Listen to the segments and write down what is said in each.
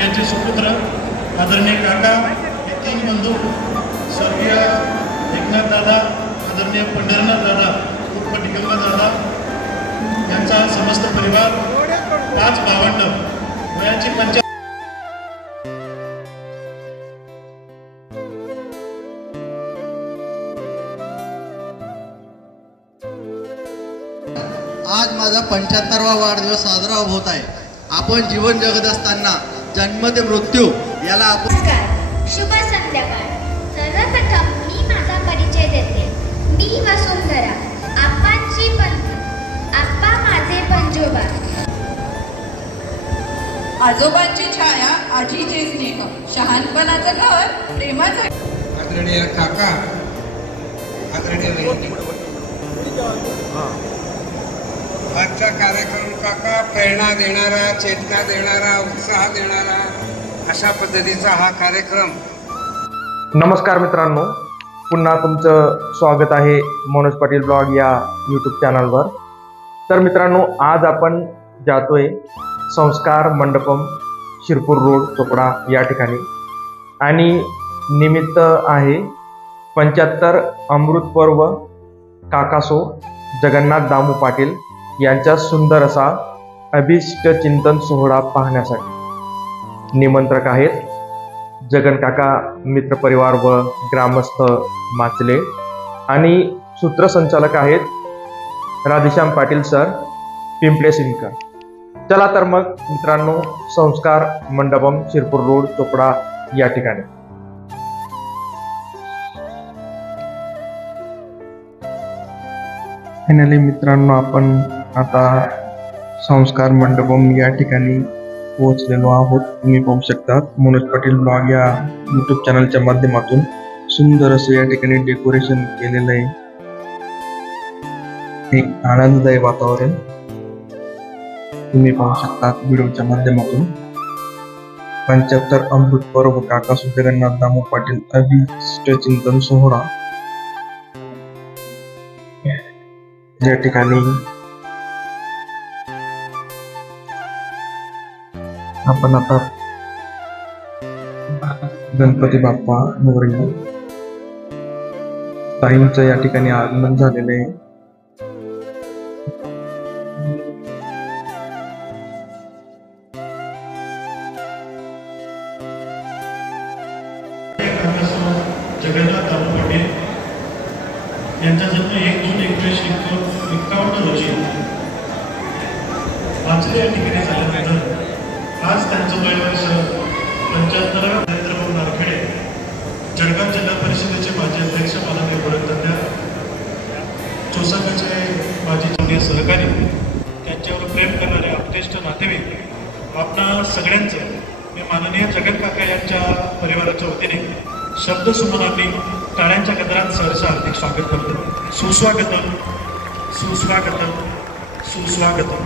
यांचे सुपुत्र आदरणीय काका, हे 3 बंधू स्वर्गीय एकनाथ दादा, आदरणीय पंढरीनाथ दादा उर्फ दिगंबर दादा यांचा समस्त परिवार, 5 भावंड, वयाची 5. आज माझा 75वा वाढदिवस साजरा होत आहे. आपण जीवन जगत असताना जन्म ते मृत्यू याला आपण. शुभ संध्याकाळ. सर्वप्रथम मी माझा परिचय देते. मी वसुंधरा, आप्पांची बंधू, आप्पा माझे पंजोबा. आजोबांची छाया, आजीचे स्नेह, शहाणपणाचं घर, प्रेमाचं. आदरणीय काका, आदरणीय वहिनी, आजचा कार्यक्रम काका प्रेरणा देणारा, चेतना देणारा, उत्साह देणारा अशा पद्धतीचा हा कार्यक्रम. नमस्कार मित्रांनो, पुन्हा तुमचं स्वागत आहे मनोज पाटील ब्लॉग या यूट्यूब चॅनलवर. तर मित्रांनो, आज आपण जातोय संस्कार मंडपम, शिरपूर रोड, चोपडा या ठिकाणी. आणि निमित्त आहे 75 अमृत पर्व काकासो जगन्नाथ दामू पाटील यांचा सुंदर असा अभिष्ट चिंतन सोहळा पाहण्यासाठी. निमंत्रक आहेत जगन काका, मित्रपरिवार व ग्रामस्थ माचले. आणि सूत्रसंचालक आहेत राधेश्याम पाटील सर, पिंपळे सिंकर. चला तर मग मित्रांनो, संस्कार मंडपम, शिरपूर रोड, चोपडा या ठिकाणी. फायनली मित्रांनो, आपण आता संस्कार मंडपम या ठिकाणी पोहोचलेलो आहोत. तुम्ही पाहू शकता मनोज पाटील ब्लॉग या यूट्यूब चॅनलच्या माध्यमातून सुंदर असं या ठिकाणी डेकोरेशन केलेलं आहे. एक आनंददायी वातावरण तुम्ही पाहू शकता व्हिडिओच्या माध्यमातून. 75 अमृत पर्व काकासो जगन्नाथ दामू पाटील अभिष्ट चिंतन सोहळा या ठिकाणी आपण आता गणपती बाप्पा मोरया ताईंचं या ठिकाणी आगमन झालेलं आहे. जगन्नाथ दामू पाटील यांचा जन्म 1/2/1951 रोजी माचले या ठिकाणी झाल्यानंतर आज त्यांचं वय वर्ष 75. नरेंद्रभाऊ नारखेडे, जळगाव जिल्हा परिषदेचे माजी अध्यक्ष, माननीय गोरखतज्ञ, चोसाकाचे माजी चांगले सहकारी, त्यांच्यावर प्रेम करणारे आपतेष्ट नातेवाईक, आपणा सगळ्यांचं मी माननीय जगन काका यांच्या परिवाराच्या वतीने शब्दसुमनांनी टाळ्यांच्या गजरात सहर्ष हार्दिक स्वागत करतो. सुस्वागतम, सुस्वागतम, सुस्वागतम.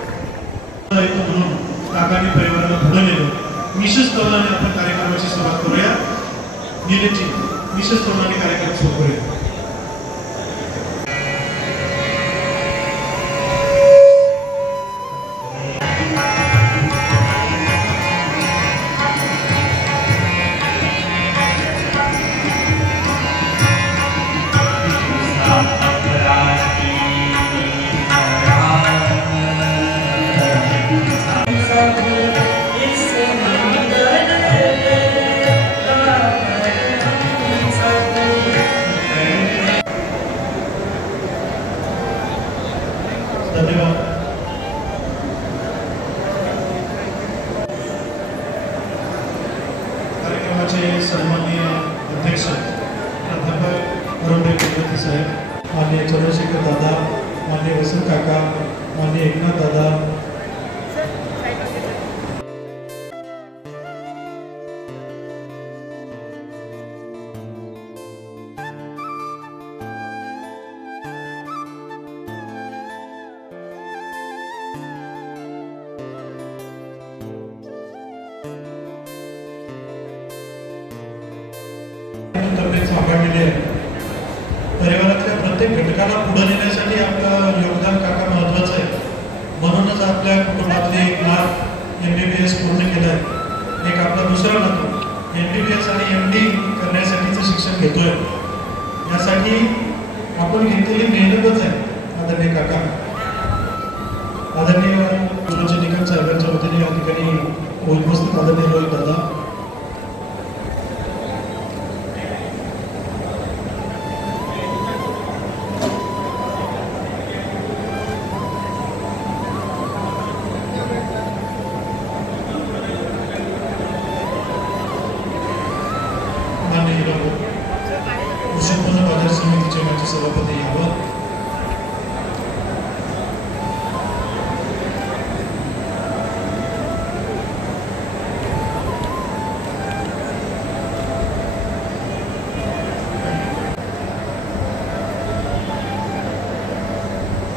म्हणून काकांनी परिवाराला पुढे नेलं. विशेष तरुणाने आपण कार्यक्रमाची सुरुवात करूया. निलेची विशेष तरुणाने कार्यक्रम सुरू करूया. धन्यवाद. कार्यक्रमाचे सन्माननीय अध्यक्ष प्राध्यापक अरुणभाई साहेब, माननीय चंद्रशेखर दादा, माननीय वसंत काका, माननीय एकनाथ दादा, परिवारातल्या प्रत्येक घटकाला पुढे नेण्यासाठी आपलं योगदान काका महत्वाचं आहे. म्हणूनच आपल्या कुटुंबातले 1 लाख MBBS पूर्ण केलं आहे. एक आपला दुसरा नातू MBBS आणि MD करण्यासाठीचं शिक्षण घेतोय. यासाठी आपण घेतलेली मेहनतच आहे आदरणीय काका. आदरणीय गुरुजी निकम साहेबांच्या वतीने या ठिकाणी उपस्थित आदरणीय रोहित दादा, कृषी उत्पन्न बाजार समितीचे माजी सभापती यावं,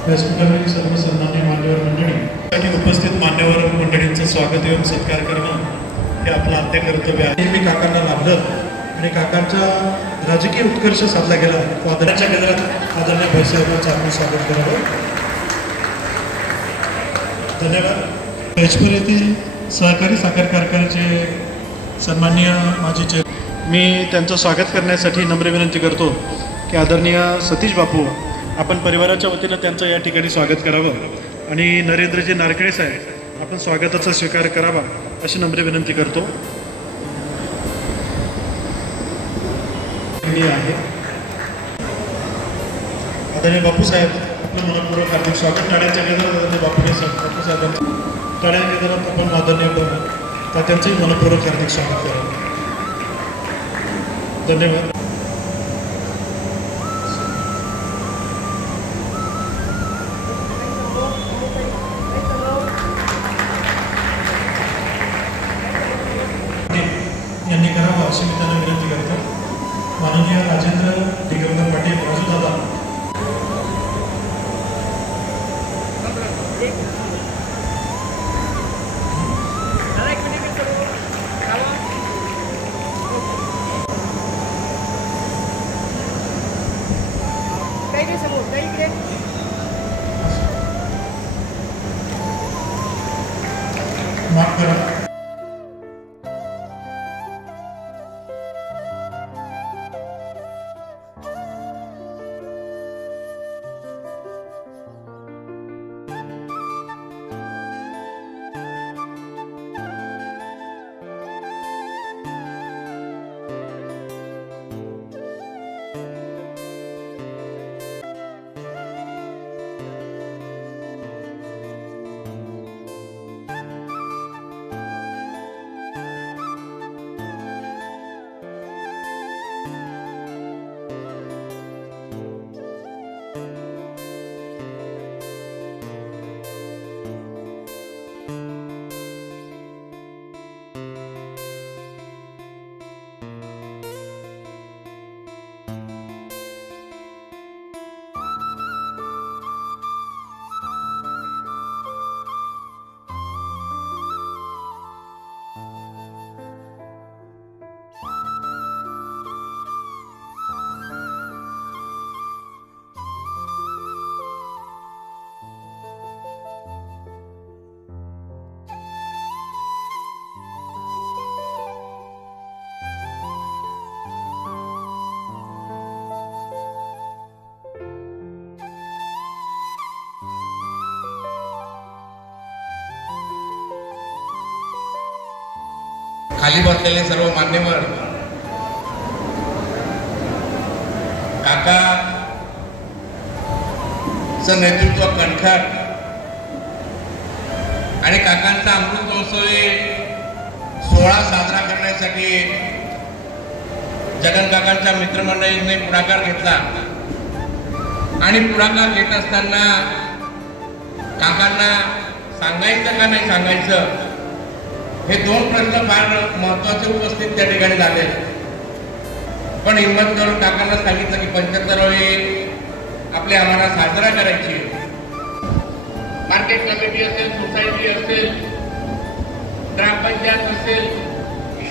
व्यासपीठावरील सर्व सन्मान्य मान्यवर मंडळी, उपस्थित मान्यवर मंडळींचं स्वागत एवं सत्कार करणं हे आपलं आद्य कर्तव्य आहे. मी काकांना लाभलं आणि काकांचा राजकीय उत्कर्ष साधला गेला. वादळाच्या केंद्रात आदरणीय भाईसाहेबांचं आपण स्वागत करावं. धन्यवाद. पेजपूर येथील सहकारी साखर कारखान्याचे सन्माननीय माजी चेअरमन, मी त्यांचं स्वागत करण्यासाठी नम्र विनंती करतो की आदरणीय सतीश बापू आपण परिवाराच्या वतीनं त्यांचं या ठिकाणी स्वागत करावं आणि नरेंद्रजी नारखेडे साहेब आपण स्वागताचा स्वीकार करावा अशी नम्र विनंती करतो. आहे आदरणीय बापू साहेब आपलं मनपूर्वक हार्दिक स्वागत. टाळ्यांच्या केंद्रात आदरणीय बापू साहेबांचं टाळ्यांच्या केंद्रात आपण आदरणीय तात्यांचंही मनपूर्वक हार्दिक स्वागत करावं. धन्यवाद. यांनी करावं अशी मी त्यांना विनंती करतो. माननीय राजेंद्र दिगंबर पाटील राजू दादा, माफ करा. खाली बसलेले सर्व मान्यवर, काकाचं नेतृत्व कणखर आणि काकांचा अमृत महोत्सवी सोहळा साजरा करण्यासाठी जगन काकांच्या मित्रमंडळींनी पुढाकार घेतला आणि पुढाकार घेत असताना काकांना सांगायचं का नाही सांगायचं हे दोन प्रश्न फार महत्वाचे उपस्थित त्या ठिकाणी झाले. पण हिंमत करून काकांना सांगितलं की 75वी आपली आम्हाला साजरा करायची. मार्केट कमिटी असेल, सोसायटी असेल, ग्रामपंचायत असेल,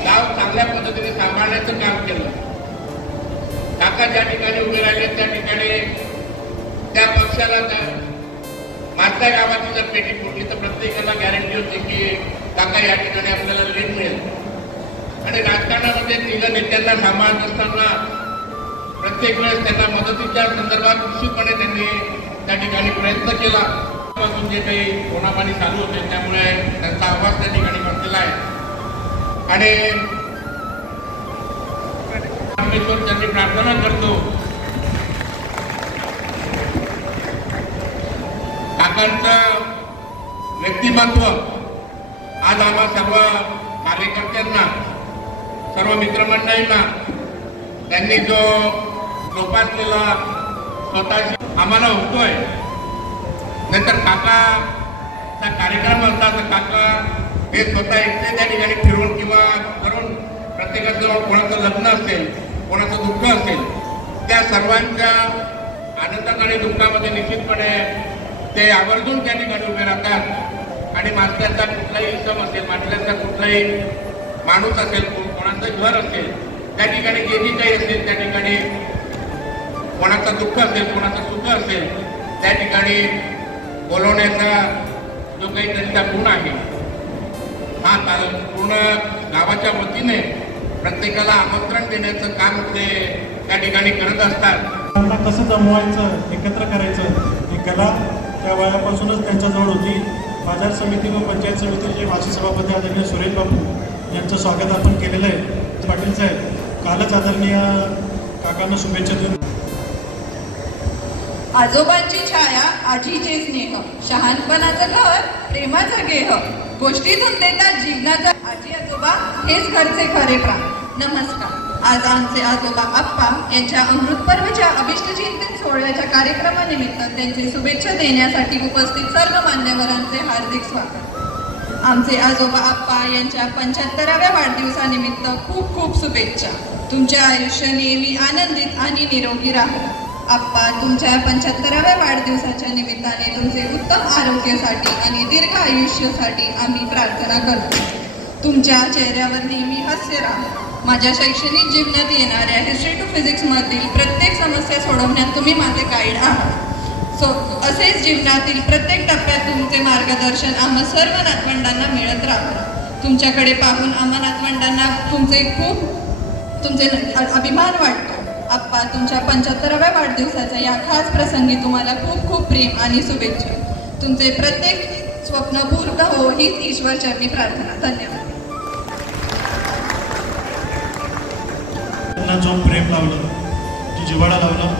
गाव चांगल्या पद्धतीने सांभाळण्याचं काम केलं. काका ज्या ठिकाणी उभे राहिले त्या ठिकाणी त्या पक्षाला माझ्या गावाची जर पेटी फुटली तर प्रत्येकाला गॅरंटी होती की काका या ठिकाणी आपल्याला लीड मिळेल. आणि राजकारणामध्ये तिघं नेत्यांना सांभाळत असताना प्रत्येक वेळेस त्यांना मदतीच्या संदर्भात निश्चितपणे त्यांनी त्या ठिकाणी प्रयत्न केला. पासून जे काही कोणापाणी चालू होते त्यामुळे त्यांचा आवाज त्या ठिकाणी बसलेला आहे आणि परमेश्वर त्यांनी प्रार्थना करतो काकांचं व्यक्तिमत्व आज आम्हा सर्व कार्यकर्त्यांना सर्व मित्रमंडळींना त्यांनी जो जोपासलेला स्वतःशी आम्हाला होतोय. नंतर काकाचा कार्यक्रम असता तर काका हे स्वतः एकटे त्या ठिकाणी फिरून किंवा करून प्रत्येकाजवळ कोणाचं लग्न असेल कोणाचं दुःख असेल त्या सर्वांच्या आनंदात आणि दुःखामध्ये निश्चितपणे ते आवर्जून त्या ठिकाणी उभे राहतात आणि माणसाचा कुठलाही सम असेल माणसाचा कुठलाही माणूस असेल कोणाचं घर असेल त्या ठिकाणी जे जे काही असेल त्या ठिकाणी कोणाचं दुःख असेल कोणाचं सुख असेल त्या ठिकाणी बोलवण्याचा जो काही त्यांचा गुण आहे हा पूर्ण गावाच्या वतीने प्रत्येकाला आमंत्रण देण्याचं काम ते त्या ठिकाणी करत असतात. त्यांना कसं जमवायचं एकत्र करायचं ही कला त्या वयापासूनच त्यांच्याजवळ होती. बाजार समिती व पंचायत समितीचे माजी सभापती आदरणीय सुरेश बाबू यांचं स्वागत आपण केलेलं आहे. पाटील साहेब कालच आदरणीय काकांना शुभेच्छा देऊन आजोबांची छाया आजीचे स्नेह शहाणपणाचं घर प्रेमाचं गेह गोष्टीतून देतात जीवनाचा आजी आजोबा हेच घरचे खरे प्राण. नमस्कार. आज आमचे आजोबा आप्पा यांच्या अमृत पर्वच्या अभिष्टचिंतन सोहळ्याच्या कार्यक्रमानिमित्त त्यांची शुभेच्छा देण्यासाठी उपस्थित सर्व मान्यवरांचे हार्दिक स्वागत. आमचे आजोबा आप्पा यांच्या 75व्या वाढदिवसानिमित्त खूप खूप शुभेच्छा. तुमचे आयुष्य नेहमी आनंदित आणि निरोगी राहो. आप्पा तुमच्या 75व्या वाढदिवसाच्या निमित्ताने तुमचे उत्तम आरोग्यासाठी आणि दीर्घ आयुष्यासाठी आम्ही प्रार्थना करतो. तुमच्या चेहऱ्यावर नेहमी हास्य राहो. माझ्या शैक्षणिक जीवनात येणाऱ्या हिस्ट्री टू फिजिक्स मधील प्रत्येक समस्या सोडवण्यात तुम्ही माझे गाईड आहात. असेच जीवनातील प्रत्येक टप्प्यात तुमचे मार्गदर्शन आम्हा सर्व नातवंडांना मिळत राहावं. तुमच्याकडे पाहून आम्हा नातवंडांना तुमचे अभिमान वाटतो. आप्पा तुमच्या 75व्या वाढदिवसाच्या या खास प्रसंगी तुम्हाला खूप खूप प्रेम आणि शुभेच्छा. तुमचे प्रत्येक स्वप्न पूर्ण हो हीच ईश्वरचरणी प्रार्थना. धन्यवाद. त्यांना जो प्रेम लावलं जो जिव्हाळा लावला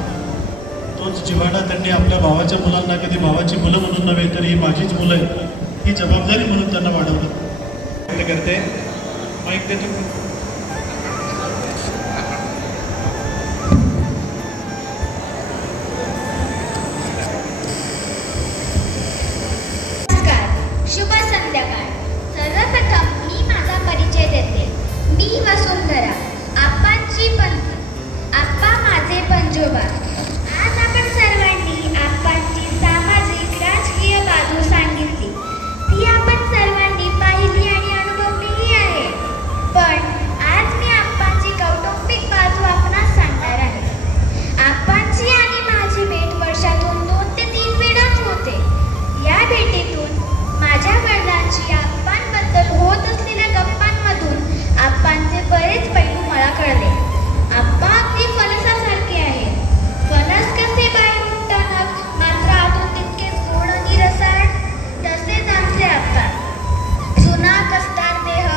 तोच जिव्हाळा त्यांनी आपल्या भावाच्या मुलांना कधी भावाची मुलं म्हणून नव्हे तर ही माझीच मुलं आहेत ही जबाबदारी म्हणून त्यांना वाढवलं करते. माईक देतो. शुभ संध्याकाळ. सर्वप्रथम मी माझा परिचय देते. मी वसुंधरा, आप्पांची पत्नी. आप्पा माझे पंजोबा. आज आपण सर्वांनी आप्पांची सामाजिक राजकीय बाजू सांगितली. ती आपण सर्वांनी पाहिली आणि अनुभवलीही आहे. पण आज मी आप्पांची कौटुंबिक बाजू आपणास सांगणार आहे. आप्पांची आणि माझी भेट वर्षातून 2 ते 3 वेळाच होते. या भेटीतून माझ्या वडिलांची आप्पांबद्दल होत असलेल्या गप्पांमधून आप्पांचे बरेच पैलू मला कळले. आप्पा अगदी फणसासारखे आहेत. फणस कसे बाहेर उठताना मात्र आतून तितकेच गोड आणि रसाळ तसेच आमचे आप्पा. जुना कसदार देह,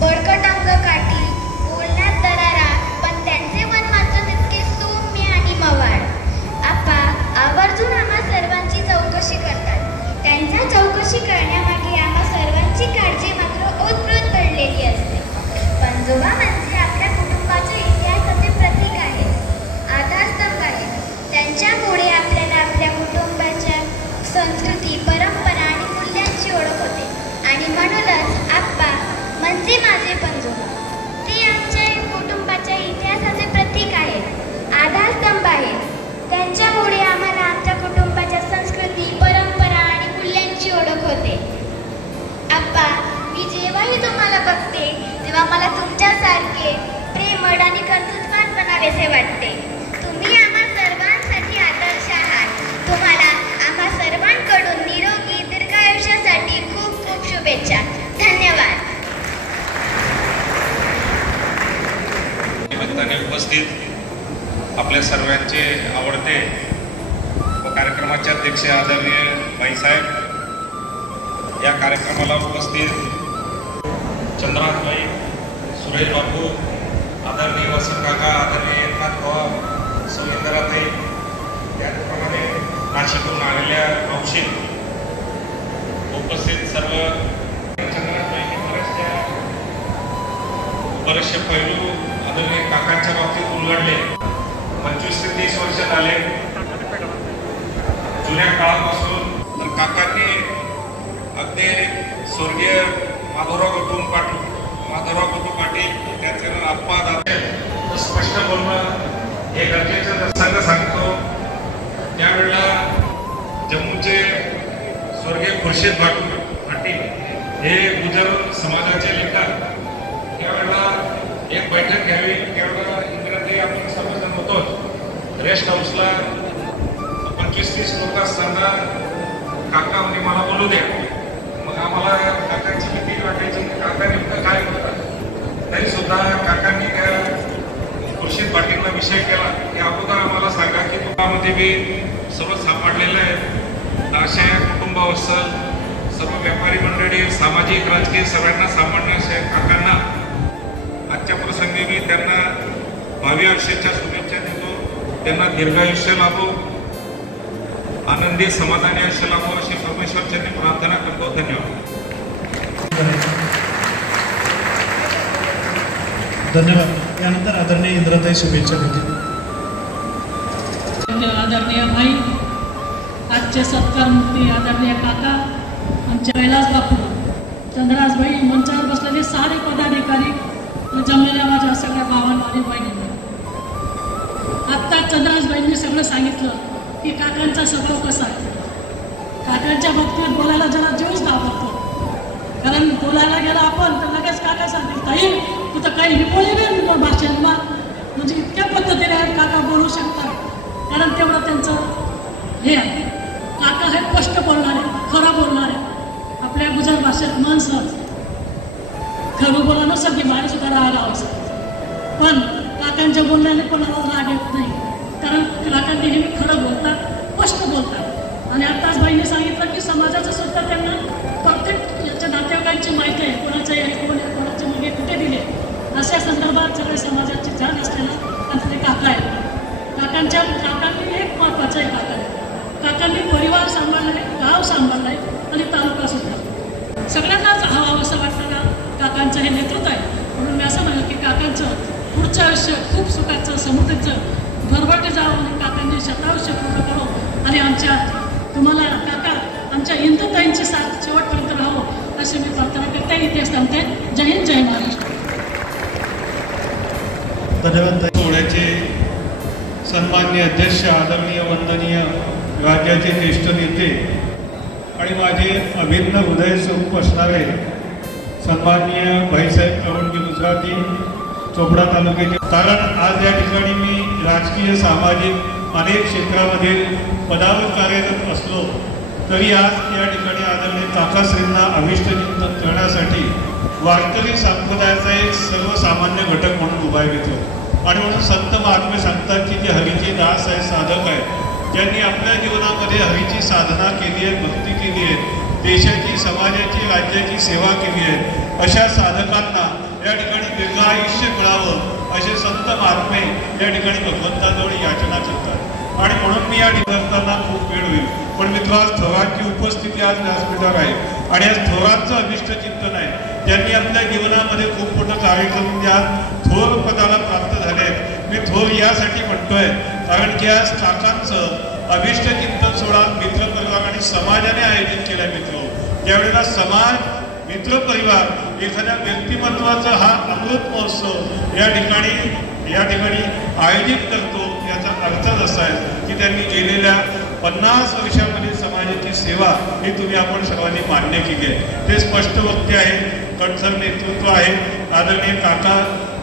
बळकट अंगकाठी, बोलण्यात दरारा पण त्यांचे मन मात्र तितके सौम्य आणि मवाळ. आप्पा आवर्जून आम्हा सर्वांची चौकशी करतात. त्यांच्या चौकशी करण्यामागे आम्हा सर्वांची काळजी मात्र ओतप्रोत पडलेली असते. पंजोबा म्हणजे आपल्या कुटुंबाच्या इतिहासाचे प्रतीक आहे, आधारस्तंभ आहे. त्यांच्यामुळे आपल्याला आपल्या कुटुंबाच्या संस्कृती, परंपरा आणि मूल्यांची ओळख होते. आणि म्हणूनच आप्पा म्हणजे माझे पंजोबा. ते आमच्या कुटुंबाच्या इतिहासाचे प्रतीक आहे, आधारस्तंभ आहे. त्यांच्यामुळे आम्हाला आमच्या कुटुंबाच्या संस्कृती, परंपरा आणि मूल्यांची ओळख होते. आप्पा मी जेव्हाही तुम्हाला बघते तेव्हा मला तुमच्यासारखे प्रेमळ आणि कर्तृत्ववान बनावेसे वाटते. तुम्ही आम्हा सर्वांसाठी आदर्श आहात. तुम्हाला आम्हा सर्वांकडून निरोगी दीर्घायुष्यासाठी खूप खूप शुभेच्छा. धन्यवाद. उपस्थित आपल्या सर्वांचे आवडते व कार्यक्रमाचे अध्यक्ष आदरणीय भाईसाहेब, या कार्यक्रमाला उपस्थित चंद्राबाई, सुरेश बापू, आदरणीय वसंत काका, आदरणीय एकनाथ पवार, सुरेंद्राताई, त्याचप्रमाणे नाशिकहून आलेल्या मावशी, उपस्थित सर्व चंद्राबाईंनी बरेचसे पैलू आदरणीय काकांच्या बाबतीत उलगडले. 25 ते 30 वर्ष झाले जुन्या काळापासून. तर काकांनी अगदी स्वर्गीय माधवराव गटू पाटील त्यांचे आप्पा दादा स्पष्ट बोलणं हे गरजेचं नसताना सांगतो. त्यावेळेला जम्मूचे स्वर्गीय खुर्शीद पाटील हे गुजर समाजाचे लिडर, त्यावेळेला एक बैठक घ्यावी. त्यावेळेला इंदिराताई आपण सर्वजण होतोच. रेस्ट हाऊसला 25-30 लोक असताना काका म्हणजे मला बोलू द्या. मग आम्हाला काकांची भीती वाटायची, काका नेमकं काय बोलतात. तरी सुद्धा काकांनी त्या खुर्शीद पाटीलला विषय केला की अगोदर आम्हाला सांगा की तुम्हाला मी सर्व सापडलेलं आहे. अशा कुटुंबावस्था सर्व व्यापारी मंडळी, सामाजिक राजकीय सगळ्यांना सांभाळण्या अशा काकांना आजच्या प्रसंगी मी त्यांना भावी आयुष्याच्या शुभेच्छा देतो. त्यांना दीर्घायुष्य लाभो, आनंदी समाधानी आयुष्य लाभो अशी परमेश्वरच्यांनी प्रार्थना करतो. धन्यवाद. धन्यवाद. यानंतर आदरणीय इंद्राताई शुभेच्छा देतील. आदरणीय भाई, आजचे सत्कारमूर्ती आदरणीय काका, आमचे कैलास बापू, चंद्रासबाई, मंचावर बसलेले सारे पदाधिकारी, जमलेल्या माझ्या सगळ्या भावांना आणि बहिणींना. आत्ता चंद्रासबाईंनी सगळं सांगितलं की काकांचा स्वभाव कसा आहे. काकांच्या बाबतीत बोलायला जरा जीवच घाबरतो. कारण बोलायला गेला आपण तर लगेच काका सांगतील, ताई तू तर काही बोली नाही भाषेत मा, म्हणजे इतक्या पद्धतीने काका बोलू शकतात. कारण तेवढं त्यांचं हे आहे. काका हे स्पष्ट बोलणारे, खरं बोलणारे. आपल्या गुजर भाषेत मन सहज खरं बोला नसं की बाहेर सुद्धा राग आवडतं. पण काकांच्या बोलण्याने कोणाला राग येत नाही. कारण काकांनी नेहमी खरं बोलतात, स्पष्ट बोलतात. आणि आत्ताच बाईंनी सांगितलं की समाजाचं सुद्धा त्यांना प्रत्येक याच्या नातेवाईकांची माहिती आहे. कोणाचं आहे, कोण आहे, कोणाचे मुलगे कुठे दिले, अशा संदर्भात सगळ्या समाजाची जाण असलेला आपले काका आहे. काकांनी एक महत्त्वाचं आहे. काकांनी परिवार सांभाळला आहे, गाव सांभाळलं आहे आणि तालुका सुद्धा. सगळ्यांनाच हवावं असं वाटणारा काकांचं हे नेतृत्व आहे. म्हणून मी असं म्हणलं की काकांचं पुढचं आयुष्य खूप सुखाचं, समृद्धीचं, भरभरटी जावं आणि काकांनी शतायुष्य पूर्ण करो. आणि तुम्हाला काका आमच्या इंदुताईंची साथ शेवटपर्यंत राहावं अशी मी प्रार्थना करते. इतिहास सांगते. जय हिंद, जय महाराष्ट्र. धन्यवाद. सोहळ्याचे सन्माननीय अध्यक्ष, आदरणीय वंदनीय राज्याचे ज्येष्ठ नेते आणि माझे अभिन्न हृदय स्वरूप असणारे सन्माननीय भाईसाहेब प्रवीणजी गुजराती, चोपडा तालुक्याचे. कारण आज या ठिकाणी मी राजकीय, सामाजिक अनेक क्षेत्रामध्ये पदावर कार्यरत असलो तरी आज या ठिकाणी आदरणीय काकाश्रींना अभिष्टचिंतन करण्यासाठी वारकरी संप्रदायाचा एक सर्वसामान्य घटक म्हणून उभा घेतो. आणि म्हणून संत महात्मे सांगतात की जे हरीचे दास आहे, साधक आहे, ज्यांनी आपल्या जीवनामध्ये हरीची साधना केली आहे, भक्ती केली आहे, देशाची, समाजाची, राज्याची सेवा केली आहे, अशा साधकांना या ठिकाणी दीर्घायुष्य मिळावं असे संत महात्मे या ठिकाणी भगवंताजवळ याचना करतात. आणि म्हणून मी या ठिकाणी खूप वेळ होईल. पण मित्र, आज थोरांची उपस्थिती आज व्यासपीठावर आहे आणि आज थोरांचं अभिष्ट चिंतन आहे. ज्यांनी आपल्या जीवनामध्ये खूप मोठं कार्य करून आज थोर पदाला प्राप्त झाले आहेत. मी थोर यासाठी म्हणतोय कारण की आज काकांचं अभिष्ट चिंतन सोहळा मित्रपरिवार आणि समाजाने आयोजित केला. मित्र, ज्यावेळेला समाज, मित्रपरिवार एखाद्या व्यक्तिमत्वाचा हा अमृत महोत्सव या ठिकाणी आयोजित करतो, याचा अर्थच असा आहे की त्यांनी गेलेल्या 50 वर्षामध्ये समाजाची सेवा ही आपण सर्वांनी मान्य केली आहे. ते स्पष्ट वक्ते आहे, कणसर नेतृत्व आहे. आदरणीय काका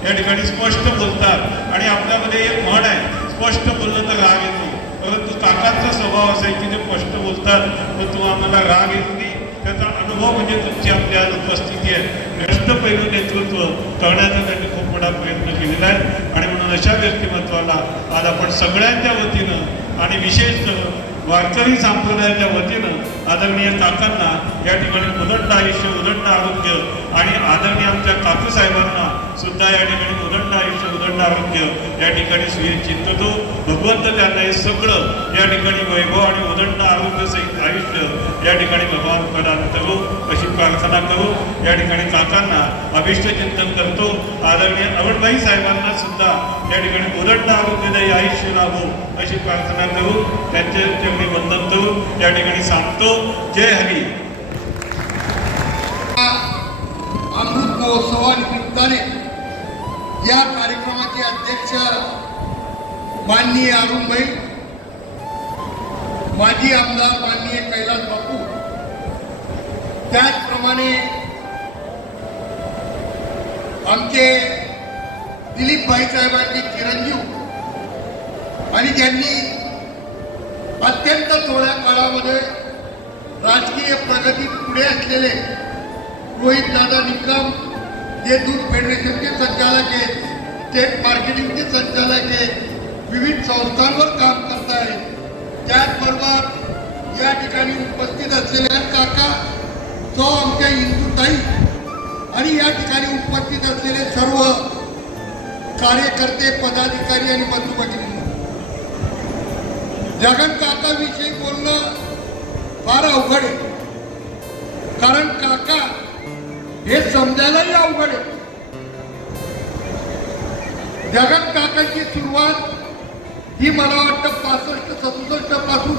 या ठिकाणी स्पष्ट बोलतात आणि आपल्यामध्ये एक म्हण आहे, स्पष्ट बोललं तर राग येतो. परंतु काकांचा स्वभाव असा आहे की ते स्पष्ट बोलतात तर आम्हाला राग येत नाही. त्याचा अनुभव म्हणजे तुमची आपल्या उपस्थिती आहे. व्यस्त पैलू नेतृत्व करण्याचा त्यांनी खूप मोठा प्रयत्न केलेला आहे. आणि म्हणून म्हणून अशा व्यक्तिमत्वाला आज आपण सगळ्यांच्या वतीनं आणि विशेषतः वारकरी संप्रदायाच्या वतीनं आदरणीय काकांना या ठिकाणी उदंड आयुष्य, उदंड आरोग्य आणि आदरणीय आमच्या काकू साहेबांना सुद्धा या ठिकाणी उदंड आयुष्य, उदंड आरोग्य या ठिकाणी चिंततो. भगवंत त्यांना हे सगळं या ठिकाणी वैभव आणि उदंड आरोग्य सहित आयुष्य या ठिकाणी भगवान प्रदान करू अशी प्रार्थना करू. या ठिकाणी काकांना अभिष्ट चिंतन करतो. आदरणीय अवडबाई साहेबांना सुद्धा या ठिकाणी उदंड आरोग्यदायी आयुष्य लाभो अशी प्रार्थना करू. त्यांचे मी वंदन करू या ठिकाणी सांगतो. जय हरी. अमृत महोत्सवानिमित्ताने या कार्यक्रमाचे अध्यक्ष माननीय अरुणभाई, माजी आमदार माननीय कैलास बापू, त्याचप्रमाणे आमचे दिलीप भाई साहेबांचे चिरंजीव आणि ज्यांनी अत्यंत थोड्या काळामध्ये राजकीय प्रगतीत पुढे असलेले रोहित दादा निकम, जे दूध फेडरेशनचे संचालक आहेत, स्टेट मार्केटिंगचे संचालक आहेत, विविध संस्थांवर काम करत आहेत. त्याचबरोबर या ठिकाणी उपस्थित असलेल्या काका, सौ आमच्या इंदुताई आणि या ठिकाणी उपस्थित असलेले सर्व कार्यकर्ते, पदाधिकारी आणि बंधू भगिनी, जगन काकाविषयी बोलणं फार अवघड आहे. कारण काका हे समजायलाही अवघड आहे. जगन काकांची सुरुवात ही मला वाटतं 65-67 पासून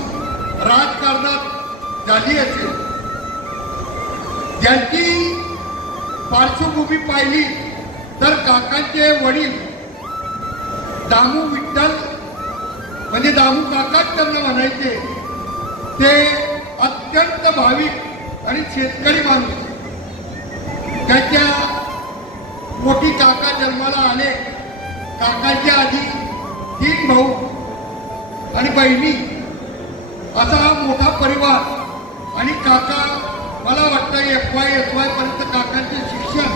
राजकारणात झाली असेल. ज्यांची पार्श्वभूमी पाहिली तर काकांचे वडील दामू विठ्ठल, म्हणजे दामू काकाच त्यांना म्हणायचे, ते अत्यंत भाविक आणि शेतकरी माणूस. त्याच्या मोठी काका जन्माला आले. काकांच्या आधी 3 भाऊ आणि बहिणी असा हा मोठा परिवार. आणि काका मला वाटतं FY पर्यंत काकांचे शिक्षण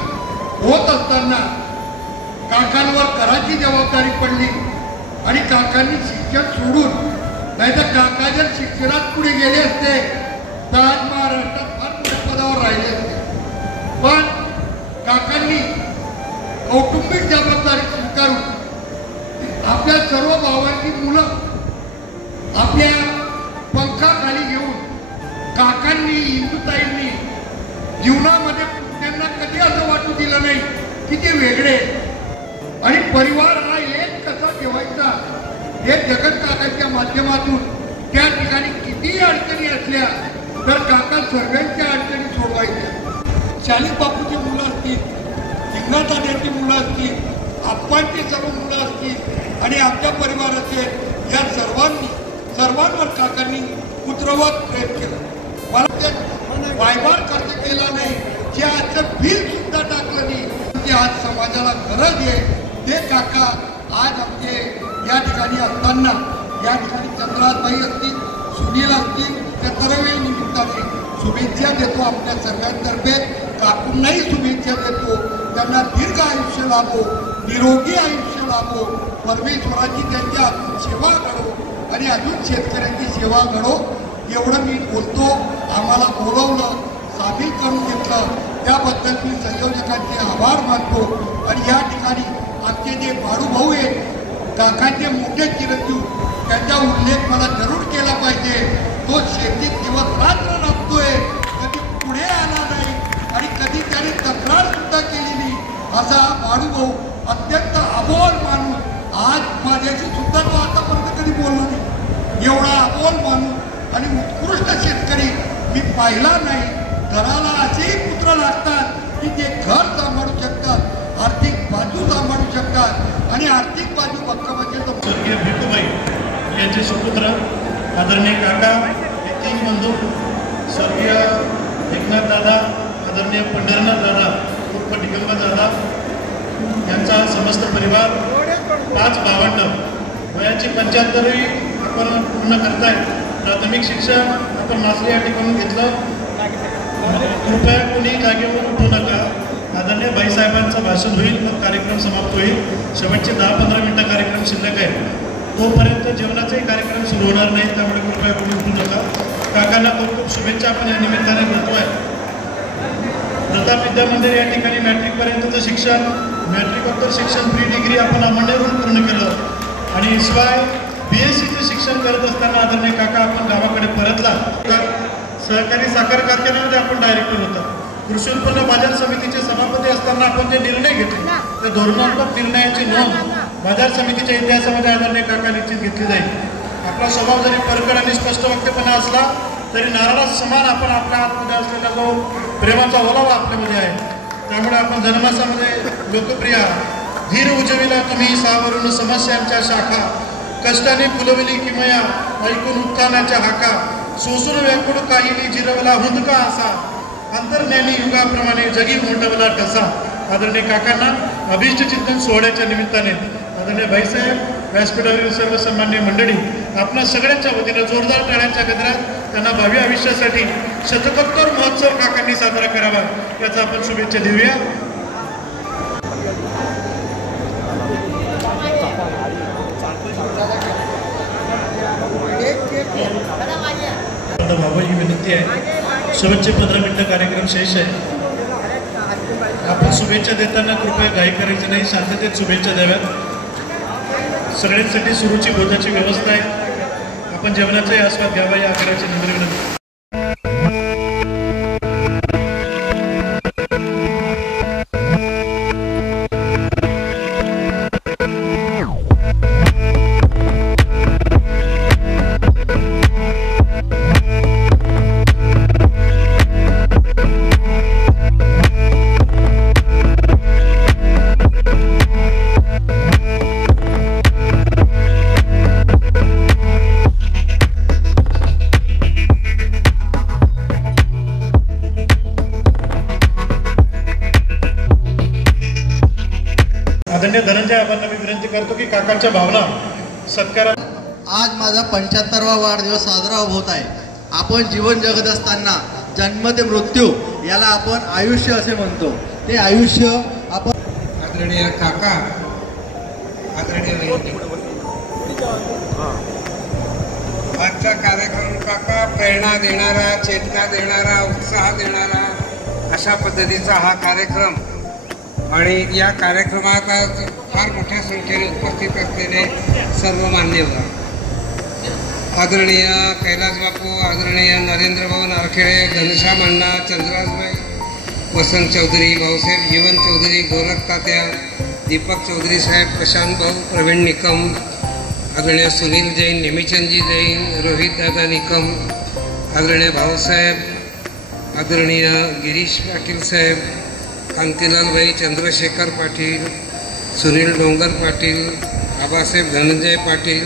होत असताना काकांवर घराची जबाबदारी पडली आणि काकांनी शिक्षण सोडून, नाही तर काका जर शिक्षणात पुढे गेले असते तर आज महाराष्ट्रात फार मोठ्या पदावर राहिले असते. पण काकांनी कौटुंबिक जबाबदारी स्वीकारून आपल्या सर्व भावांची मुलं आपल्या पंखाखाली घेऊन काकांनी, इंदुताईंनी जीवनामध्ये त्यांना कधी असं वाटू दिलं नाही की ते वेगळे. आणि परिवार हा एक कसा ठेवायचा हे जगन काकांच्या माध्यमातून त्या ठिकाणी कितीही अडचणी असल्या तर काका सर्वांच्या अडचणी सोडवायच्या. शालिक बापूची मुलं असतील, हिंगणाची मुलं असतील, आप्पांची सर्व मुलं असतील आणि आमच्या परिवाराचे, या सर्वांवर काकांनी पुत्रवत प्रेम केलं. मला वायभार खर्च केला नाही, जे आजचं बिल सुद्धा टाकलं नाही, जे आज समाजाला गरज आहे ते काका आज आमचे या ठिकाणी असताना या ठिकाणी चंद्राबाई असतील, सुनील असतील, त्या सर्व निमित्ताने शुभेच्छा देतो. आपल्या सर्वांतर्फे काकूंनाही शुभेच्छा देतो. त्यांना दीर्घ आयुष्य लाभो, निरोगी आयुष्य लाभो, परमेश्वराची त्यांच्या सेवा घडो आणि अजून शेतकऱ्यांची सेवा घडो एवढं मी बोलतो. आम्हाला बोलवलं, सामील करून घेतलं त्याबद्दल मी संयोजकांचे आभार मानतो. आणि या ठिकाणी आमचे जे बाळूभाऊ आहेत, काकांचे मोठे चिरंजीव, त्यांचा उल्लेख मला जरूर केला पाहिजे. तो शेतीत दिवस रात्र नसतोय, कधी पुढे आला नाही आणि कधी त्याने तक्रार सुद्धा केली नाही असा बाळूभाऊ, अत्यंत अबोल माणूस. आज माझ्याशी सुद्धा तो आतापर्यंत कधी बोलला नाही. एवढा अबोल माणूस आणि उत्कृष्ट शेतकरी मी पाहिला नाही. घराला असेही पुत्र लागतात की जे घर सांभाळू शकतात, आर्थिक बाजू सांभाळू शकतात आणि आर्थिक बाजू भक्कम असेल तर. स्वर्गीय भिकूबाई यांचे सुपुत्र आदरणीय काका, हे 3 बंधू, स्वर्गीय एकनाथ दादा, आदरणीय पंढरनाथ दादा उर्फ डिगंबर दादा यांचा समस्त परिवार, 5 भावंड, वयाची 75वी आपण पूर्ण करताय. प्राथमिक शिक्षण आपण मासले या ठिकाणी घेतलं. कृपया कोणी जागेवर उठू नका. आदरणीय बाईसाहेबांचं भाषण होईल, मग कार्यक्रम समाप्त होईल. शेवटचे 10-15 मिनिटं कार्यक्रम शिल्लक आहे. तोपर्यंत जेवणाचाही कार्यक्रम सुरू होणार नाही, त्यामुळे कृपया कोणी उठू नका. काकांना खूप खूप शुभेच्छा आपण या निमित्ताने देतोय. प्रताप विद्या मंदिर या ठिकाणी मॅट्रिकपर्यंतचं शिक्षण, मॅट्रिकोत्तर शिक्षण प्री डिग्री आपण अमंडेवरून पूर्ण केलं आणि शिवाय BSCचं शिक्षण करत असताना आदरणीय काका आपण गावाकडे परतला. सहकारी साखर कारखान्यामध्ये आपण डायरेक्टर होता. कृषी उत्पन्न बाजार समितीचे सभापती असताना आपण जे निर्णय घेतले त्या धोरणात्मक निर्णयाची नोंद बाजार समितीच्या इतिहासामध्ये आदरणीय काका निश्चित घेतली जाईल. आपला स्वभाव जरी परखड आणि स्पष्ट वक्तेपणा असला तरी नारळा समान आपण आपल्या आतमध्ये असलेला जो प्रेमाचा ओलावा आपल्यामध्ये आहे, त्यामुळे आपण जनमासामध्ये लोकप्रिय. धीर उजविला तुम्ही सावरून समस्यांच्या शाखा, कष्टाने फुलविली किमया ऐकून उत्थानाच्या हाका, सोसून व्याकुळ काहीली जिरवला हुंदका असा, अंतर्ज्ञानी युगाप्रमाणे जगी मोठवला ठसा. आदरणीय काकांना अभिष्ट चिंतन सोहळ्याच्या निमित्ताने आदरणीय भाईसाहेब, व्यासपीठावरील सर्व सन्मान्य मंडळी, आपल्या सगळ्यांच्या वतीनं जोरदार टाळ्यांच्या गजरात त्यांना भावी आयुष्यासाठी शतकोत्तर महोत्सव काकांनी साजरा करावा याचा आपण शुभेच्छा देऊया. भाऊ ही विनंती आहे, शेवटचे 15 मिनिटं कार्यक्रम शेष आहे. आपण शुभेच्छा देताना कृपया घाई करायची नाही, शांततेत शुभेच्छा द्याव्यात. सगळ्यांसाठी सुरूची भोजनाची व्यवस्था आहे. आपण जेवणाचाही आस्वाद घ्यावा या आग्रहाची नम्र विनंती. आदरणीय धनंजय आबांना मी विनंती करतो की काकांच्या भावना सत्कारा. आज माझा 75वा वाढदिवस साजरा होत आहे. आपण जीवन जगत असताना जन्म ते मृत्यू याला आपण आयुष्य असे म्हणतो. ते आयुष्य आपण आदरणीय काका, आदरणीय आजचा कार्यक्रम काका प्रेरणा देणारा, चेतना देणारा, उत्साह देणारा अशा पद्धतीचा हा कार्यक्रम. आणि या कार्यक्रमात आज फार मोठ्या संख्येने उपस्थित असलेले सर्व मान्यवर, आदरणीय कैलास बापू, आदरणीय नरेंद्रभाऊ नारखेडे, घनश्याम अण्णा, चंद्राजबाई, वसंत चौधरी, भाऊसाहेब जीवन चौधरी, गोरख तात्या, दीपक चौधरी साहेब, प्रशांत भाऊ, प्रवीण निकम, आदरणीय सुनील जैन, निमिचंदजी जैन, रोहित दादा निकम, आदरणीय भाऊसाहेब, आदरणीय गिरीश पाटील साहेब, कांतीलालबाई, चंद्रशेखर पाटील, सुनील डोंगर पाटील, आबासाहेब धनंजय पाटील,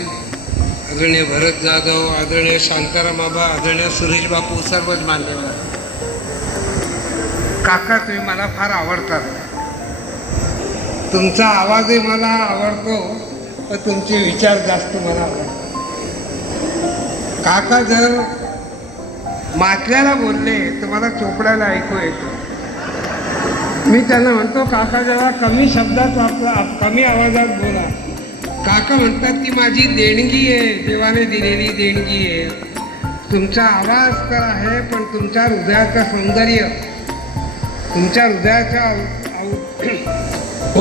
आदरणीय भरत जाधव, आदरणीय शांताराम बाबा, आदरणीय सुरेश बापू, सर्वच मान्यवर. काका तुम्ही मला फार आवडतात. तुमचा आवाजही मला आवडतो, पण तुमचे विचार जास्त मला आवडतात. काका जर माथल्याला बोलले तर मला चोपड्याला ऐकू येतं. मी त्यांना म्हणतो काका जरा कमी शब्दात वापरा, कमी आवाजात बोला. काका म्हणतात ती माझी देणगी आहे, देवाने दिलेली देणगी आहे. तुमचा आवाज तर आहे, पण तुमच्या हृदयाचं सौंदर्य, तुमच्या हृदयाच्या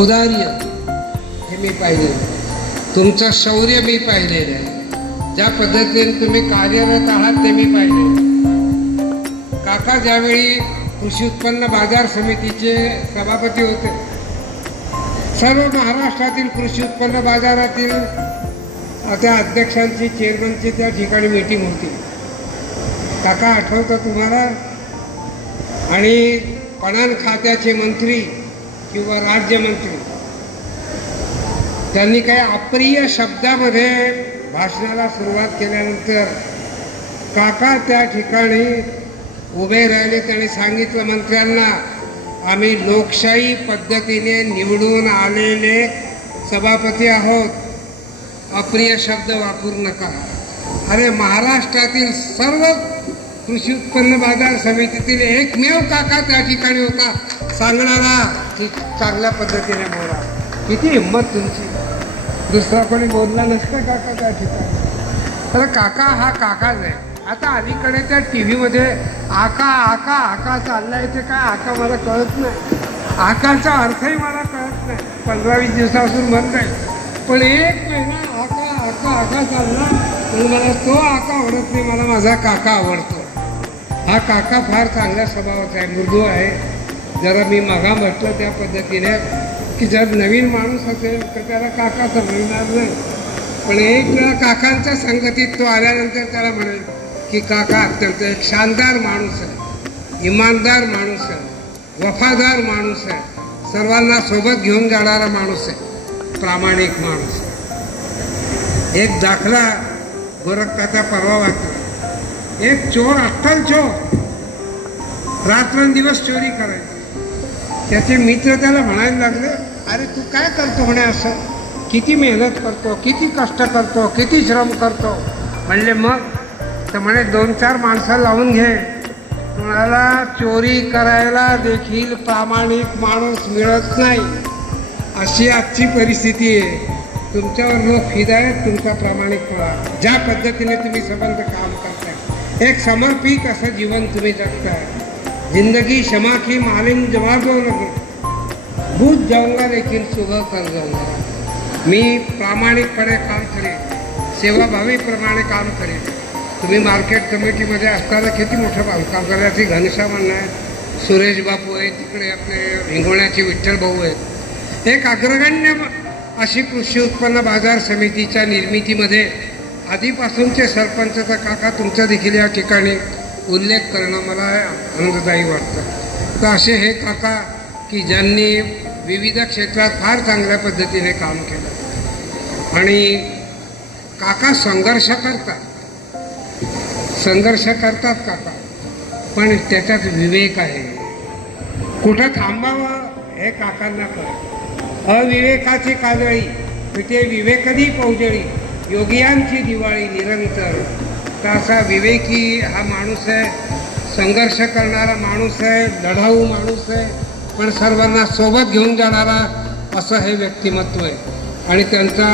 औदार्य हे मी पाहिले, तुमचं शौर्य मी पाहिलेलं आहे. ज्या पद्धतीने तुम्ही कार्यरत आहात ते मी पाहिले. काका ज्यावेळी कृषी उत्पन्न बाजार समितीचे सभापती होते, सर्व महाराष्ट्रातील कृषी उत्पन्न बाजारातील त्या अध्यक्षांची, चेअरमनची त्या ठिकाणी मीटिंग होती. काका आठवतं तुम्हाला? आणि पणन खात्याचे मंत्री किंवा राज्यमंत्री त्यांनी काही अप्रिय शब्दामध्ये भाषणाला सुरुवात केल्यानंतर काका त्या ठिकाणी उभे राहिले. त्यांनी सांगितलं मंत्र्यांना, आम्ही लोकशाही पद्धतीने निवडून आलेले सभापती आहोत, अप्रिय शब्द वापरू नका. अरे महाराष्ट्रातील सर्व कृषी उत्पन्न बाजार समितीतील एकमेव काका त्या ठिकाणी होता, सांगणारा की चांगल्या पद्धतीने बोला. किती हिंमत तुमची. दुसरा कोणी बोलला नसतं काका त्या ठिकाणी. तर काका हा काकाच आहे. आता अलीकडे त्या टी व्हीमध्ये आका आका आका चाललाय, ते काय आका मला कळत नाही. आकाचा अर्थही मला कळत नाही. 15-20 दिवसापासून बंद आहे. पण एक महिना आका आका आका चालला म्हणून मला तो आका आवडत नाही, मला माझा काका आवडतो. हा काका फार चांगल्या स्वभावाचा आहे, मृदू आहे. जरा मी मागा म्हटलं त्या पद्धतीने की जर नवीन माणूस असेल तर त्याला काका समजणार नाही. पण एक वेळा काकांच्या संगतीत तो आल्यानंतर त्याला म्हणेल की काका अत्यंत एक शानदार माणूस आहे, इमानदार माणूस आहे, वफादार माणूस आहे, सर्वांना सोबत घेऊन जाणारा माणूस आहे, प्रामाणिक माणूस आहे. एक दाखला गोरखताचा परवा वाचला. एक चोर, अट्टल चोर, रात्रंदिवस चोरी करायचा. त्याचे मित्र त्याला म्हणायला लागले, अरे तू काय करतो म्हणे असं, किती मेहनत करतो, किती कष्ट करतो, किती श्रम करतो. म्हणले मग तर म्हणे 2-4 माणसं लावून घे, तुम्हाला चोरी करायला देखील प्रामाणिक माणूस मिळत नाही. अशी आजची परिस्थिती आहे. तुमच्यावर लोक फिदा आहेत, तुमचा प्रामाणिकपणा, ज्या पद्धतीने तुम्ही संबंध काम करताय, एक समर्पित असं जीवन तुम्ही जगताय. जिंदगी क्षमा की मालिन जवाबो नको, बुझ जाऊंगा लेकिन सुबह कर जाऊंगा. मी प्रामाणिकपणे काम करेन, सेवाभावीप्रमाणे काम करेन. तुम्ही मार्केट कमिटीमध्ये असताना किती मोठं बांधकाम करायची घनश्यामांना आहे, सुरेश बापू आहे, तिकडे आपले हिंगोण्याचे विठ्ठल भाऊ आहेत. एक अग्रगण्य अशी कृषी उत्पन्न बाजार समितीच्या निर्मितीमध्ये आधीपासूनचे सरपंच तर काका तुमचा देखील या ठिकाणी उल्लेख करणं मला आनंददायी वाटतं. तर असे हे काका की ज्यांनी विविध क्षेत्रात फार चांगल्या पद्धतीने काम केलं. आणि काका संघर्ष करतात काका, पण त्याच्यात विवेक आहे. कुठं थांबावं हे काकांना कळतं. अविवेकाची काजळी पिठे विवेकदी पौजळी, योगियांची दिवाळी निरंतर. तर असा विवेकी हा माणूस आहे, संघर्ष करणारा माणूस आहे, लढाऊ माणूस आहे, पण सर्वांना सोबत घेऊन जाणारा असं हे व्यक्तिमत्व आहे. आणि त्यांचा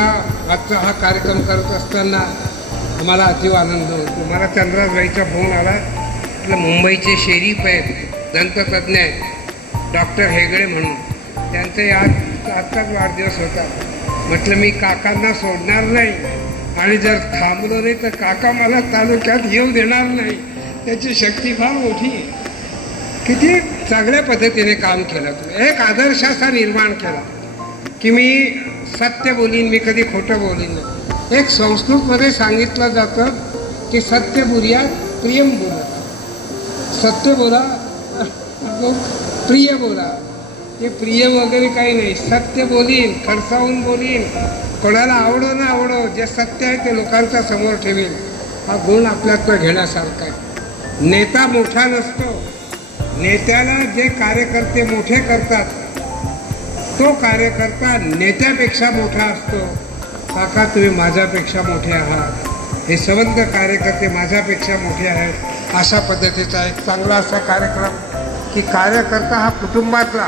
आजचा हा कार्यक्रम करत असताना आम्हाला अतिव आनंद होतो. मला चंद्राबाईचा फोन आला. आपलं मुंबईचे शेरीफ आहेत, दंततज्ञ आहेत, डॉक्टर हेगडे म्हणून, त्यांचे आजचाच वाढदिवस होता. म्हटलं मी काकांना सोडणार नाही, आणि जर थांबलो नाही तर काका मला तालुक्यात येऊ देणार नाही. त्याची शक्ती फार मोठी आहे. किती चांगल्या पद्धतीने काम केलं तुम्ही. एक आदर्श असा निर्माण केला की मी सत्य बोलीन, मी कधी खोटं बोलीन नाही. एक संस्कृतमध्ये सांगितलं जातं की सत्य बोलियात प्रियम बोला, सत्य बोला प्रिय बोला. ते प्रिय वगैरे काही नाही, सत्य बोलीन, खडसावून बोलीन, कोणाला आवडो ना आवडो, जे सत्य आहे ते लोकांच्या समोर ठेवील. हा गुण आपल्यात घेण्यासारखा आहे. नेता मोठा नसतो, नेत्याला जे कार्यकर्ते मोठे करतात तो कार्यकर्ता नेत्यापेक्षा मोठा असतो. काका तुम्ही माझ्यापेक्षा मोठे आहात, हे संबंध कार्यकर्ते माझ्यापेक्षा मोठे आहेत. अशा पद्धतीचा एक चांगला असा कार्यक्रम की कार्यकर्ता हा कुटुंबातला,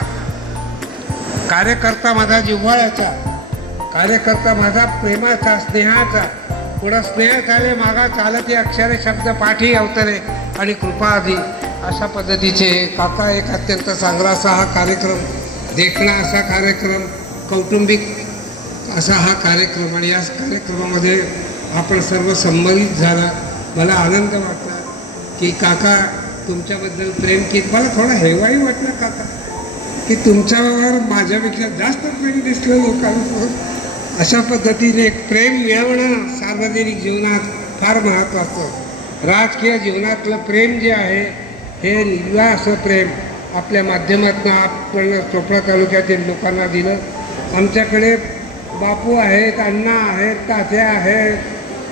कार्यकर्ता माझा जिव्हाळ्याचा, कार्यकर्ता माझा प्रेमाचा, स्नेहाचा. पुढं स्नेह चाले मागा चालती अक्षरे शब्द पाठी अवतरे आणि कृपा आधी. अशा पद्धतीचे काका एक अत्यंत चांगला असा हा कार्यक्रम, देखणा असा कार्यक्रम, कौटुंबिक असा हा कार्यक्रम, आणि या कार्यक्रमामध्ये आपण सर्व संमत झाला. मला आनंद वाटला की काका तुमच्याबद्दल प्रेम, की मला थोडं हेवाही वाटलं काका की तुमच्यावर माझ्यापेक्षा जास्त प्रेम दिसलं लोकांचं. अशा पद्धतीने एक प्रेम मिळवणं सार्वजनिक जीवनात फार महत्त्वाचं. राजकीय जीवनातलं प्रेम जे आहे हे निर्व्या असं प्रेम आपल्या माध्यमातून आपण चोपडा तालुक्यातील लोकांना दिलं. आमच्याकडे बापू आहेत, अण्णा आहेत, तात्या आहेत,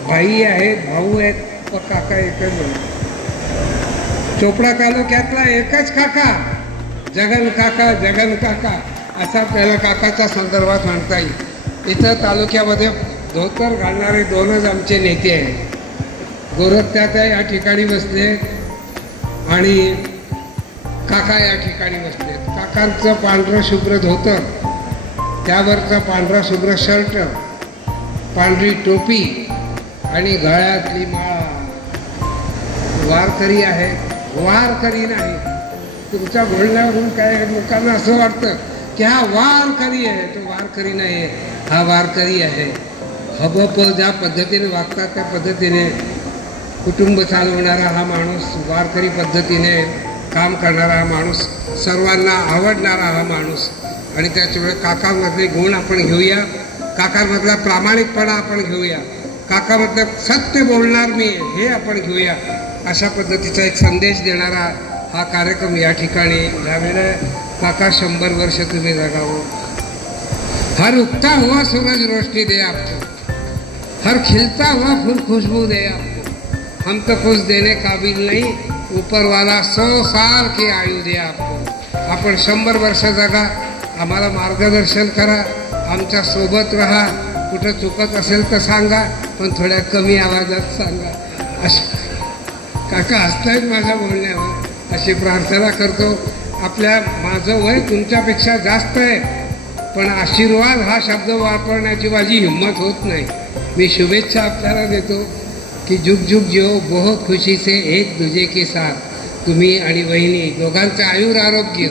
भाई आहेत, भाऊ आहेत, व काका एकच म्हणून. चोपडा तालुक्यातला एकच काका, जगन काका, जगन काका असा त्याला काकाच्या संदर्भात म्हणता येईल. इथं तालुक्यामध्ये धोतर घालणारे 2च आमचे नेते आहेत. गोरखत्यात या ठिकाणी बसले, आणि काका या ठिकाणी बसलेत. काकांचं पांढरं शुभ्र धोतर, त्यावरचा पांढरा शुभ्र शर्ट, पांढरी टोपी आणि गळ्यातली माळा. वारकरी आहे, वारकरी नाही. तुमच्या बोलण्यावरून काय लोकांना असं वाटतं की हा वारकरी आहे, तो वारकरी नाही आहे, हा वारकरी आहे. हबप ज्या पद्धतीने वागतात त्या पद्धतीने कुटुंब चालवणारा हा माणूस, वारकरी पद्धतीने काम करणारा हा माणूस, सर्वांना आवडणारा हा माणूस. आणि त्याच्यामुळे काकांमधले गुण आपण घेऊया, काकांमधला प्रामाणिकपणा आपण घेऊया, काकामधलं सत्य बोलणार मी हे आपण घेऊया. अशा पद्धतीचा एक संदेश देणारा हा कार्यक्रम या ठिकाणी झालेला आहे. काका 100 वर्ष तुम्ही जगावं. हर उगता हुआ सूरज रोशनी दे आपको, हर खिलता हुआ फूल खुशबू दे आपको. हम तो कुछ देने काबिल नहीं, ऊपर वाला 100 साल की आयु दे आपको. आपण 100 वर्ष जगा, आम्हाला मार्गदर्शन करा, आमच्या सोबत राहा. कुठं चुकत असेल तर सांगा, पण थोड्या कमी आवाजात सांगा. अशी काका हसतायत माझ्या बोलण्यावर, अशी प्रार्थना करतो. माझं वय तुमच्यापेक्षा जास्त आहे, पण आशीर्वाद हा शब्द वापरण्याची माझी हिंमत होत नाही. मी शुभेच्छा आपल्याला देतो की जुग जुग जिओ, बहुत खुशी से एक दूजे के साथ. तुम्ही आणि वहिनी दोघांचं आयुर आरोग्य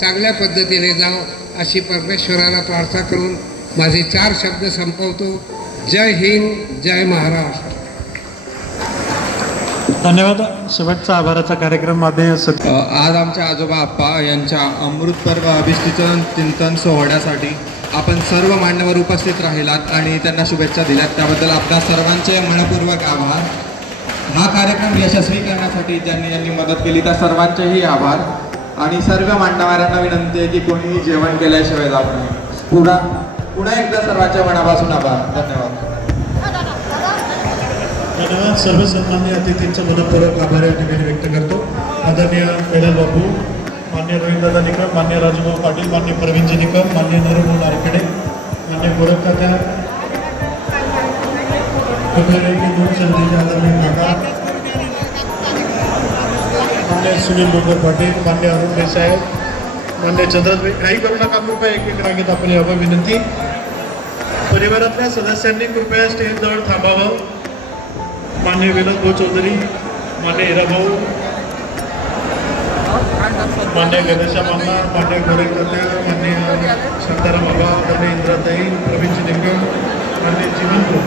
चांगल्या पद्धतीने जाओ अशी परमेश्वराला प्रार्थना करून माझे 4 शब्द संपवतो. जय हिंद, जय महाराष्ट्र. धन्यवाद. शेवटचा आभाराचा कार्यक्रम आज आमच्या आजोबा आप्पा यांच्या अमृत पर्व अभिष्टिचन चिंतन सोहळ्यासाठी आपण सर्व मान्यवर उपस्थित राहिलात आणि त्यांना शुभेच्छा दिल्यात, त्याबद्दल आपल्या सर्वांचे मनपूर्वक आभार. हा कार्यक्रम यशस्वी करण्यासाठी ज्यांनी मदत केली त्या सर्वांचेही आभार. आणि सर्व मान्यवरांना विनंती आहे की कोणीही जेवण केल्याशिवाय जाऊ नये. पुन्हा एकदा सर्वांच्या मनापासून आभार. धन्यवाद. धन्यवाद. सर्व सन्मान्य अतिथींचा मनपूर्वक आभार या ठिकाणी व्यक्त करतो. आदरणीय कैलास बाबू, मान्य रवींद्रदादा निकम, मान्य राजूभाऊ पाटील, मान्य प्रवीणजी निकम, मान्य नरभाऊ नारखेडे, मान्य गोरखतात्या आदरणीय काका, मान्य सुनील डोंगर पाटील, मान्य अरुण देसाई, मान्य चंद्रभाई. काही करू नका, कृपया एक रागेत आपण यावं विनंती. परिवारातल्या सदस्यांनी कृपया स्टेजजवळ थांबावं. मान्य विनोद भाऊ चौधरी, मान्य हिराभाऊ, मान्य गणेशा मामा, मान्य गोरेकत्या, मान्य शांताराम बाबा, मान्य इंद्राताई, प्रवीणजी निकम, मान्य जीवन भाऊ,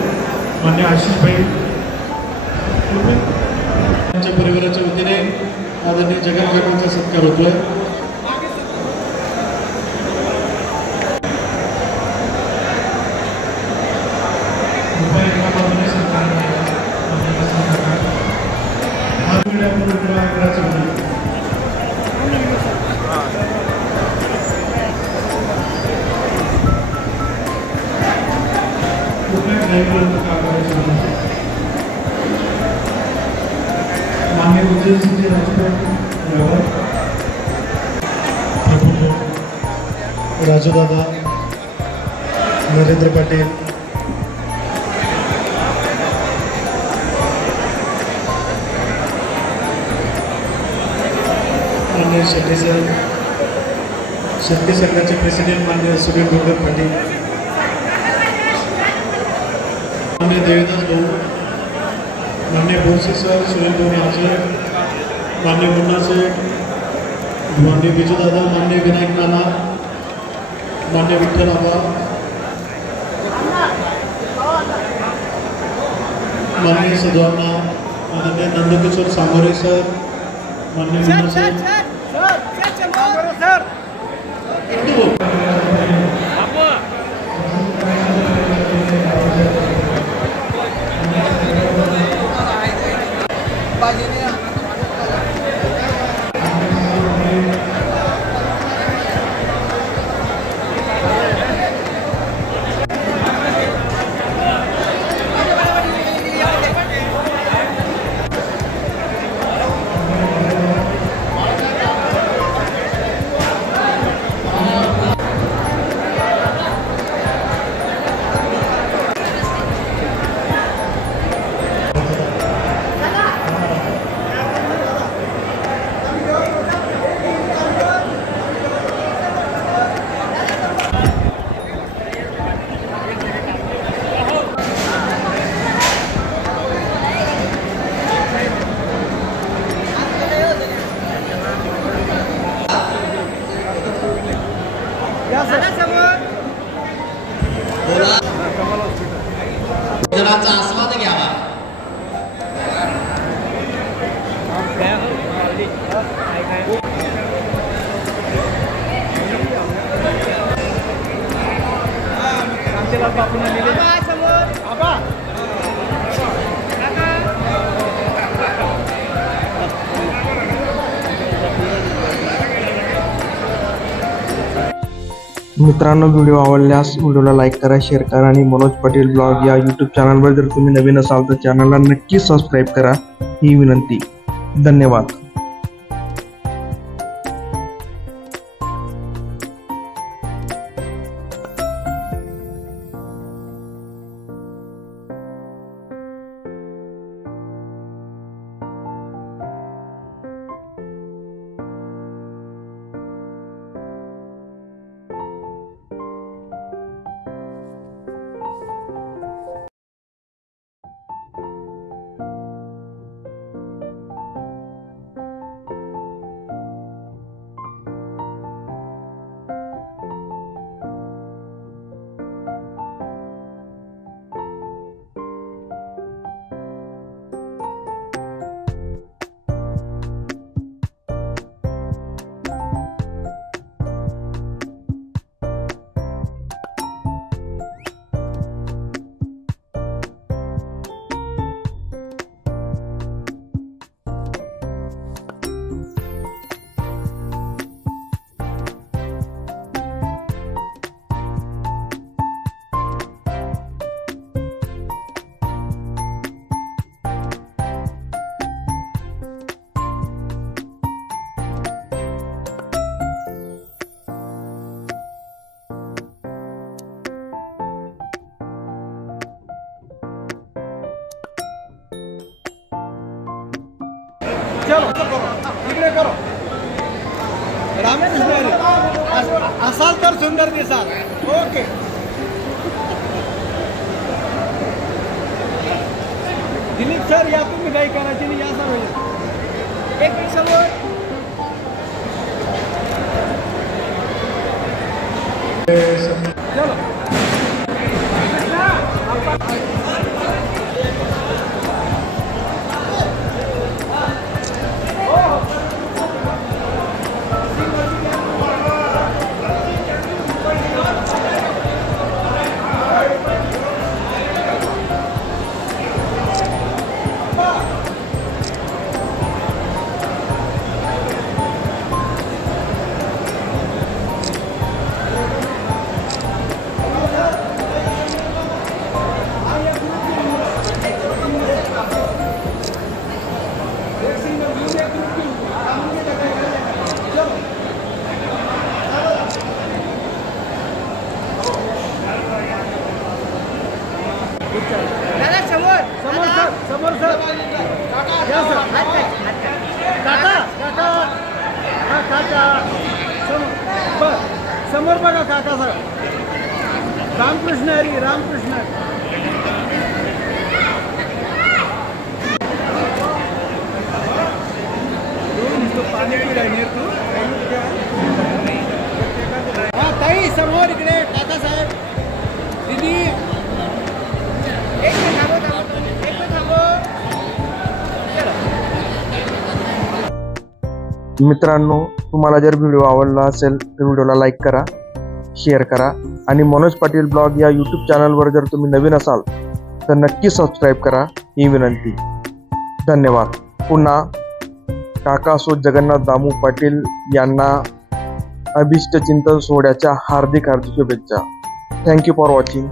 मान्य आशिषभाई, त्यांच्या परिवाराच्या वतीने आदरणीय जगन काकांचा सत्कार होतोय. मान्य उज्जैनजी राजूदादा, नरेंद्र पाटील, मान्य शेट्टी सर, शेट्टी संघाचे प्रेसिडेंट मान्य सुनील डोंगर पाटील, मान्य देवीदास भाऊ, मान्य बोरसे सर, सुनील भाऊ माझे, मान्य मुन्ना सेठ, मान्य बिजूदादा, मान्य विनायक नाना, मान्य विठ्ठल आबा, मान्य सद्वाना, माननीय नंदकिशोर सामोरे सर, मान्य मुन्ना सेठ, भोजनाचा आस्वाद घ्यावा. मित्रांनो, व्हिडिओ आवडल्यास व्हिडिओला लाईक करा, शेअर करा आणि मनोज पाटील ब्लॉग या यूट्यूब चॅनलवर जर तुम्ही नवीन असाल तर चॅनलला नक्की सबस्क्राईब करा ही विनंती. धन्यवाद. चलो इकडे करो. रामकृष्ण असाल तर सुंदर दिसाल. ओके. दिलीप सर या तुम्ही काही करायची नाही. या सर एक समोर. चलो समोर सर. या सर. काका काका हा काका समोर बघा. काका सर. रामकृष्ण हरी. रामकृष्ण. पाणी पिलाय तू. हा ताई समोर इकडे. काका साहेब. दीदी मित्रांनो, तुम्हाला जर व्हिडिओ आवडला असेल तर व्हिडिओला लाईक करा, शेअर करा आणि मनोज पाटील ब्लॉग या यूट्यूब चॅनलवर जर तुम्ही नवीन असाल तर नक्की सबस्क्राईब करा ही विनंती. धन्यवाद. पुन्हा काका सो जगन्नाथ दामू पाटील यांना अभिष्ट चिंतन सोहळ्याच्या हार्दिक शुभेच्छा. Thank you for watching.